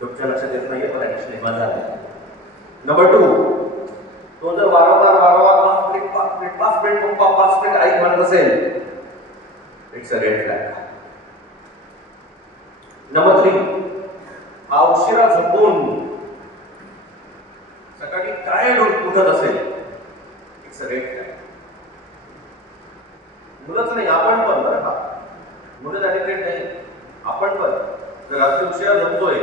तुमच्या लक्षात येत नाहीये पण ऍक्च्युअली माझा आहे. नंबर 2, तो जर वारंवार 5 मिनिट पप्पा 5 मिनिट आई म्हणत असेल, it's a red flag. Number 3, उशिरा झोपून सकाळी टायर्ड उठत असेल, इट्स अ रेड फ्लॅग. मुलंच नाही, आपण पण बरं का, मुलं ॲडिक्टेड नाही, आपण पण जर रात्री उशिरा झोपतोय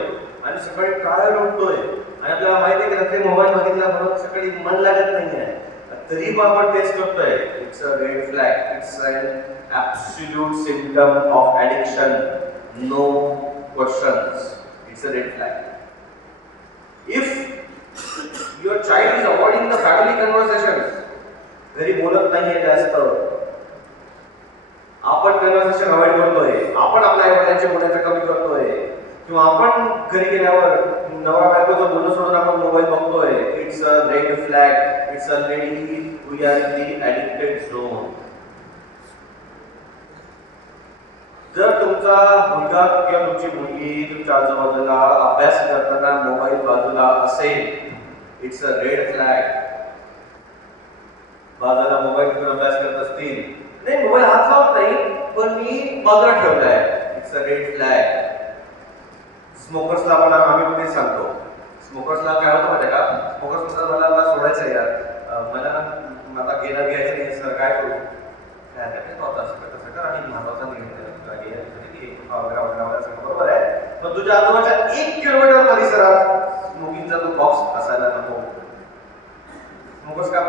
आणि सकाळी टायर्ड उठतोय आणि आपल्याला माहिती आहे की रात्री मोबाईल बघितला म्हणून सकाळी मन लागत नाहीये, तरी पण आपण टेस्ट करतोय, it's a red flag. It's an absolute symptom of addiction. No questions, it's a red flag. If your child is avoiding the family conversations, घरी बोलत नाहीये जास्त, आपण कन्व्हर्सेशन अवॉइड करतोय, आपण आपल्या आईवडिलांशी बोलायचं कमी करतोय, किंवा आपण घरी गेल्यावर नवरा बायकोचं बोलणं सोडून आपण मोबाईल बघतोय, it's a red flag. It's already we are in the addicted zone. जर तुमचा मुलगा किंवा तुमची मुलगी तुमच्या आजूबाजूला अभ्यास करताना मोबाईल बाजूला असेल, इट्स अ रेड फ्लॅग. बाजूला मोबाईल घेऊन अभ्यास करत असतील, नाही मोबाईल हात लावत नाही पण मी बाजूला ठेवलाय, इट्स अ रेड फ्लॅग. स्मोकर्सला आपण आम्ही तेच सांगतो, स्मोकर्सला काय होतं माहिती का, स्मोकर्स म्हणतात मला सोडायचं यार, मला आता गेला घ्यायचं नाही सर, काय करू, काय असं कर आणि महत्वाचा बरोबर आहे. पण तुझ्या आजूबाजूच्या 1 किलोमीटर परिसरात स्मोकिंगचा तो बॉक्स असायला नको. स्मोकर्स काय